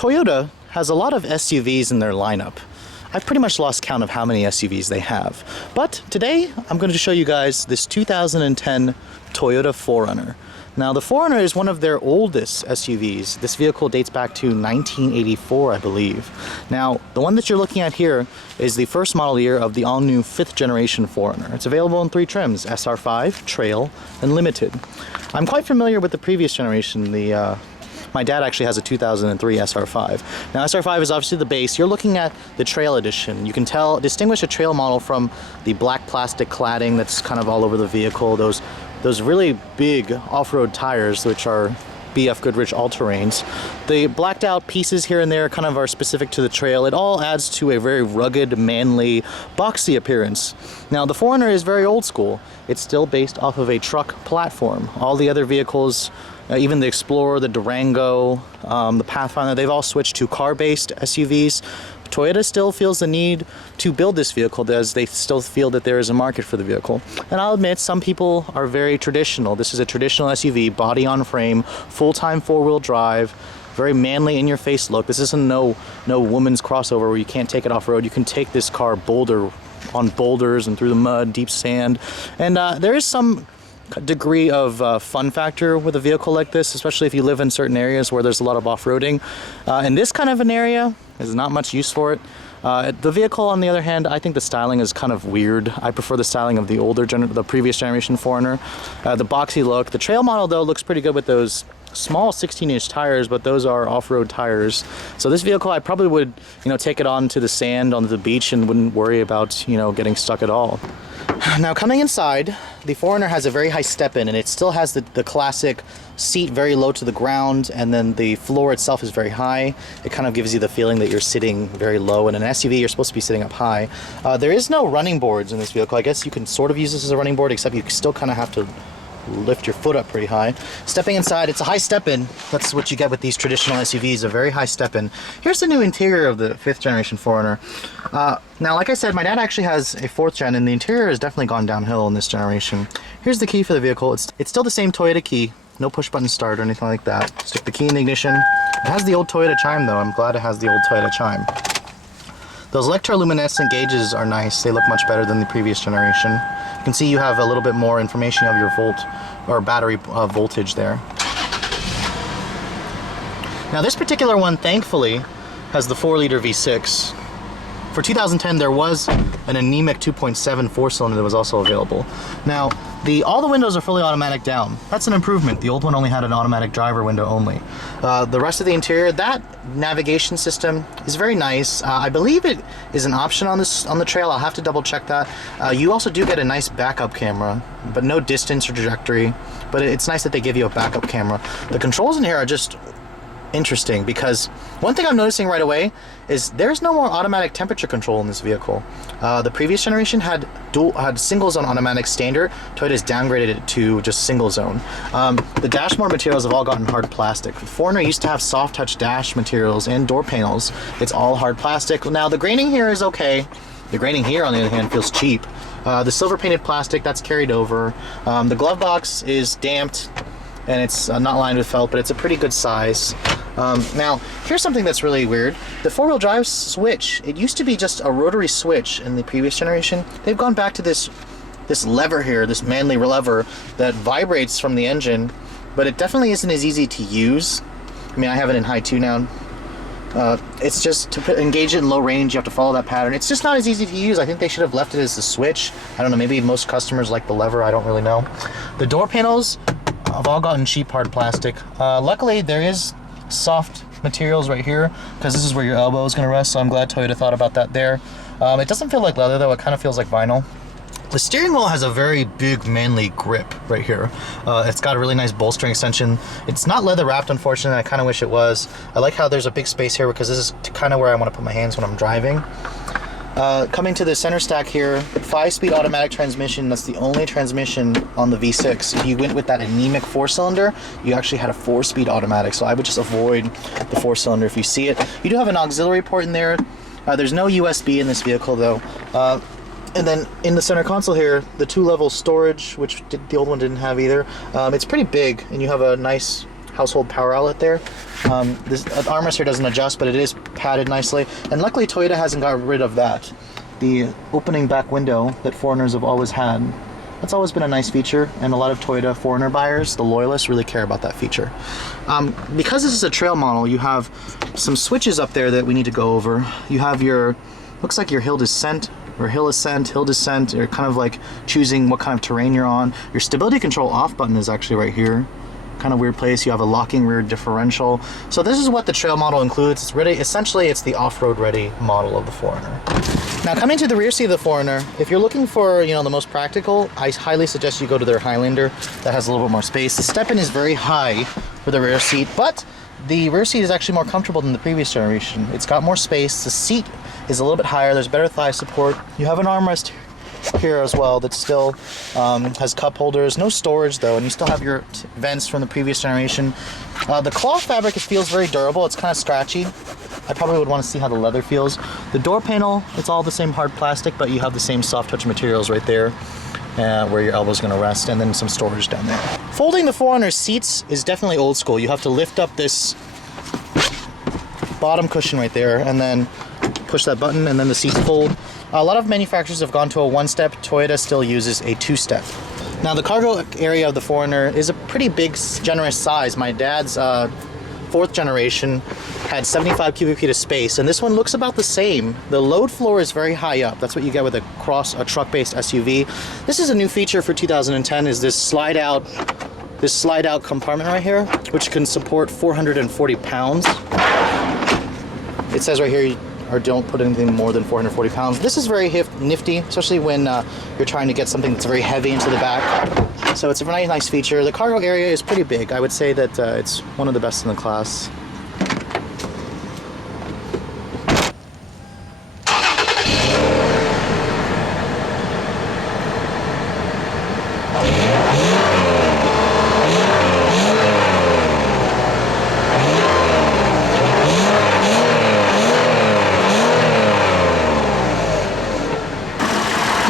Toyota has a lot of SUVs in their lineup. I've pretty much lost count of how many SUVs they have. But today, I'm going to show you guys this 2010 Toyota 4Runner. Now, the 4Runner is one of their oldest SUVs. This vehicle dates back to 1984, I believe. Now, the one that you're looking at here is the first model year of the all-new 5th generation 4Runner. It's available in 3 trims, SR5, Trail, and Limited. I'm quite familiar with the previous generation, my dad actually has a 2003 SR5. Now, SR5 is obviously the base. You're looking at the Trail edition. You can distinguish a Trail model from the black plastic cladding that's kind of all over the vehicle. Those really big off-road tires, which are BF Goodrich all-terrains. The blacked out pieces here and there kind of are specific to the Trail. It all adds to a very rugged, manly, boxy appearance. Now, the 4Runner is very old school. It's still based off of a truck platform. All the other vehicles, even the Explorer, the Durango, the Pathfinder, they've all switched to car-based SUVs. Toyota still feels the need to build this vehicle as they still feel that there is a market for the vehicle. And I'll admit, some people are very traditional. This is a traditional SUV, body on frame, full-time 4-wheel drive, very manly in-your-face look. This isn't no woman's crossover where you can't take it off-road. You can take this car on boulders and through the mud, deep sand. And there is some degree of fun factor with a vehicle like this, especially if you live in certain areas where there's a lot of off-roading. In this kind of an area, there's not much use for it. The vehicle, on the other hand, I think the styling is kind of weird. I prefer the styling of the previous generation 4Runner. The boxy look. The Trail model, though, looks pretty good with those small 16-inch tires, but those are off-road tires. So this vehicle, I probably would, take it onto the sand, onto the beach, and wouldn't worry about, getting stuck at all. Now, coming inside, the 4Runner has a very high step-in, and it still has the classic seat very low to the ground, and then the floor itself is very high. It kind of gives you the feeling that you're sitting very low. In an SUV, you're supposed to be sitting up high. There is no running boards in this vehicle. I guess you can sort of use this as a running board, except you still kind of have to lift your foot up pretty high. Stepping inside, it's a high step-in. That's what you get with these traditional SUVs, a very high step-in. Here's the new interior of the 5th generation 4Runner. Now, like I said, my dad actually has a 4th gen, and the interior has definitely gone downhill in this generation. Here's the key for the vehicle. It's still the same Toyota key. No push-button start or anything like that. Stick the key in the ignition. It has the old Toyota chime, though. I'm glad it has the old Toyota chime. Those electroluminescent gauges are nice. They look much better than the previous generation. You can see you have a little bit more information of your battery voltage there. Now, this particular one, thankfully, has the 4-liter V6. For 2010, there was an anemic 2.7 4-cylinder that was also available. Now, all the windows are fully automatic down. That's an improvement. The old one only had an automatic driver window only. The rest of the interior, that navigation system is very nice. I believe it is an option on the Trail. I'll have to double check that. You also do get a nice backup camera, but no distance or trajectory. But it's nice that they give you a backup camera. The controls in here are just interesting, because one thing I'm noticing right away is there's no more automatic temperature control in this vehicle. The previous generation had single zone automatic standard. Toyota's downgraded it to just single zone. The dashboard materials have all gotten hard plastic. 4Runner used to have soft touch dash materials and door panels. It's all hard plastic. Now, the graining here is okay. The graining here, on the other hand, feels cheap. The silver painted plastic, that's carried over. The glove box is damped, and it's not lined with felt, but it's a pretty good size. Now, here's something that's really weird. The 4-wheel drive switch, it used to be just a rotary switch in the previous generation. They've gone back to this lever here, this manly lever that vibrates from the engine, but it definitely isn't as easy to use. I mean, I have it in high 2 now. It's just to engage it in low range, you have to follow that pattern. It's just not as easy to use. I think they should have left it as a switch. I don't know, maybe most customers like the lever, I don't really know. The door panels have all gotten cheap hard plastic. Luckily, there is soft materials right here, because this is where your elbow is going to rest, so I'm glad Toyota thought about that there. It doesn't feel like leather, though. It kind of feels like vinyl. The steering wheel has a very big, manly grip right here. It's got a really nice bolstering extension. It's not leather wrapped, unfortunately. I kind of wish it was. I like how there's a big space here, because this is kind of where I want to put my hands when I'm driving. Coming to the center stack here, 5-speed automatic transmission. That's the only transmission on the V6. If you went with that anemic 4-cylinder, you actually had a 4-speed automatic, so I would just avoid the 4-cylinder if you see it. You do have an auxiliary port in there. There's no USB in this vehicle, though. And then in the center console here, the 2-level storage, which the old one didn't have either. It's pretty big, and you have a nice household power outlet there. This armrest here doesn't adjust, but it is padded nicely. And luckily Toyota hasn't got rid of that. The opening back window that 4Runners have always had. That's always been a nice feature, and a lot of Toyota 4Runner buyers, the loyalists, really care about that feature. Because this is a trail model, you have some switches up there that we need to go over. You have your, looks like your hill descent, or hill ascent, hill descent, or kind of like choosing what kind of terrain you're on. Your stability control off button is actually right here. Kind of weird place. You have a locking rear differential. So this is what the trail model includes. It's really, essentially, it's the off-road ready model of the 4Runner. Now coming to the rear seat of the 4Runner, if you're looking for, you know, the most practical, I highly suggest you go to their Highlander. That has a little bit more space. The step-in is very high for the rear seat, but the rear seat is actually more comfortable than the previous generation. It's got more space. The seat is a little bit higher. There's better thigh support. You have an armrest here as well that still has cup holders. No storage though, and you still have your vents from the previous generation. The cloth fabric, it feels very durable. It's kind of scratchy. I probably would want to see how the leather feels. The door panel, it's all the same hard plastic, but you have the same soft touch materials right there where your elbow's going to rest, and then some storage down there. Folding the 4Runner seats is definitely old school. You have to lift up this bottom cushion right there and then push that button, and then the seats fold. A lot of manufacturers have gone to a one-step. Toyota still uses a two-step. Now the cargo area of the 4Runner is a pretty big, generous size. My dad's fourth generation had 75 cubic feet of space, and this one looks about the same. The load floor is very high up. That's what you get with a truck-based SUV. This is a new feature for 2010, is this slide-out compartment right here, which can support 440 pounds. It says right here, or don't put anything more than 440 pounds. This is very nifty, especially when you're trying to get something that's very heavy into the back. So it's a very nice feature. The cargo area is pretty big. I would say that it's one of the best in the class.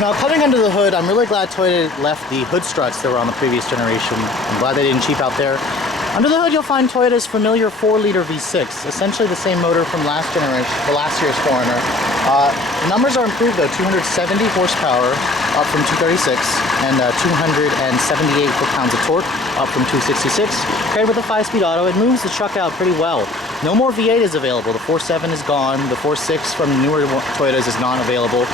Now coming under the hood, I'm really glad Toyota left the hood struts that were on the previous generation. I'm glad they didn't cheap out there. Under the hood you'll find Toyota's familiar 4-liter V6, essentially the same motor from last year's 4Runner. Numbers are improved though, 270 horsepower up from 236, and 278 foot-pounds of torque up from 266. Paired with a 5-speed auto, it moves the truck out pretty well. No more V8 is available. The 4.7 is gone. The 4.6 from newer Toyotas is not available.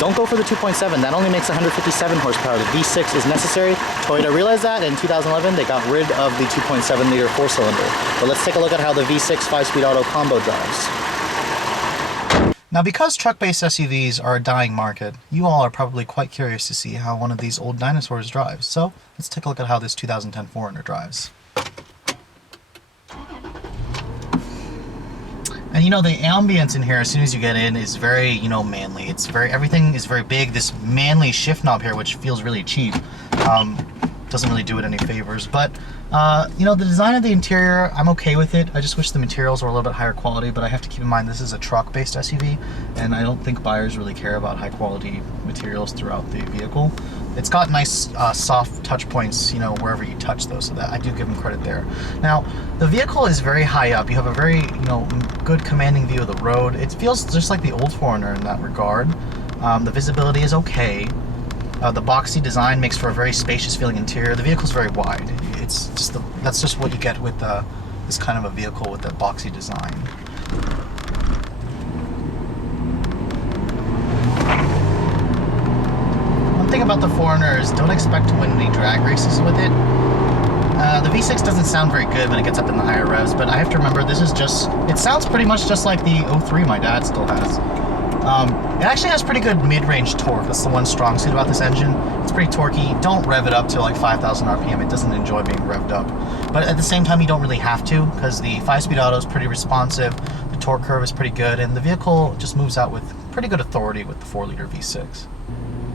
Don't go for the 2.7, that only makes 157 horsepower. The V6 is necessary. Toyota realized that in 2011, they got rid of the 2.7 liter 4-cylinder. But let's take a look at how the V6 5-speed auto combo drives. Now because truck-based SUVs are a dying market, you all are probably quite curious to see how one of these old dinosaurs drives. So let's take a look at how this 2010 4Runner drives. And you know, the ambience in here as soon as you get in is very, you know, manly. It's very, everything is very big. This manly shift knob here, which feels really cheap, doesn't really do it any favors. But, you know, the design of the interior, I'm okay with it. I just wish the materials were a little bit higher quality, but I have to keep in mind this is a truck-based SUV, and I don't think buyers really care about high-quality materials throughout the vehicle. It's got nice soft touch points, you know, wherever you touch those, so that I do give them credit there. Now, the vehicle is very high up. You have a very, you know, good commanding view of the road. It feels just like the old 4Runner in that regard. The visibility is okay. The boxy design makes for a very spacious feeling interior. The vehicle's very wide. It's just that's just what you get with this kind of a vehicle with the boxy design. Thing about the 4Runner is don't expect to win any drag races with it. The V6 doesn't sound very good when it gets up in the higher revs, but I have to remember this is just, it sounds pretty much just like the 03 my dad still has. It actually has pretty good mid-range torque. That's the one strong suit about this engine. It's pretty torquey. Don't rev it up to like 5,000 RPM. It doesn't enjoy being revved up. But at the same time, you don't really have to, because the 5-speed auto is pretty responsive, the torque curve is pretty good, and the vehicle just moves out with pretty good authority with the 4-liter V6.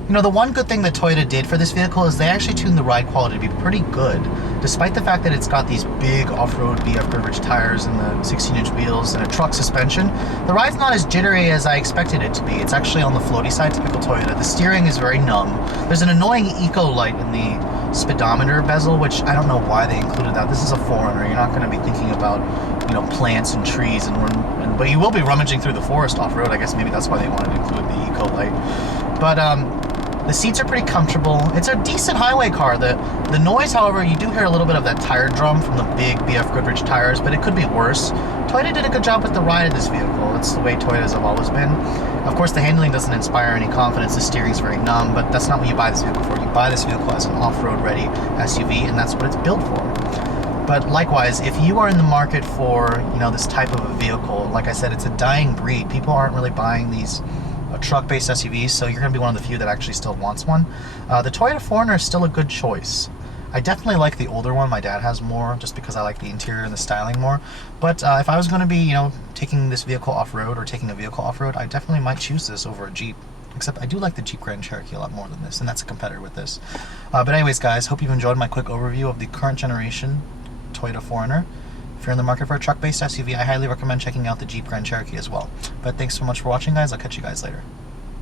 You know, the one good thing that Toyota did for this vehicle is they actually tuned the ride quality to be pretty good, despite the fact that it's got these big off-road BF Goodrich tires and the 16-inch wheels and a truck suspension. The ride's not as jittery as I expected it to be. It's actually on the floaty side, typical Toyota. The steering is very numb. There's an annoying eco light in the speedometer bezel, which I don't know why they included that. This is a 4Runner. You're not going to be thinking about, you know, plants and trees, but you will be rummaging through the forest off-road. I guess maybe that's why they wanted to include the eco light. But the seats are pretty comfortable. It's a decent highway car. The noise, however, you do hear a little bit of that tire drum from the big BF Goodrich tires, but it could be worse. Toyota did a good job with the ride of this vehicle. It's the way Toyotas have always been. Of course, the handling doesn't inspire any confidence. The steering's very numb, but that's not what you buy this vehicle for. You buy this vehicle as an off-road ready SUV, and that's what it's built for. But likewise, if you are in the market for, you know, this type of a vehicle, like I said, it's a dying breed. People aren't really buying these truck-based SUVs, so you're going to be one of the few that actually still wants one. The Toyota 4Runner is still a good choice. I definitely like the older one. My dad has more, just because I like the interior and the styling more. But if I was going to be, you know, taking this vehicle off-road or taking a vehicle off-road, I definitely might choose this over a Jeep. Except I do like the Jeep Grand Cherokee a lot more than this, and that's a competitor with this. But anyways, guys, hope you've enjoyed my quick overview of the current generation Toyota 4Runner. If you're in the market for a truck-based SUV, I highly recommend checking out the Jeep Grand Cherokee as well. But thanks so much for watching, guys. I'll catch you guys later.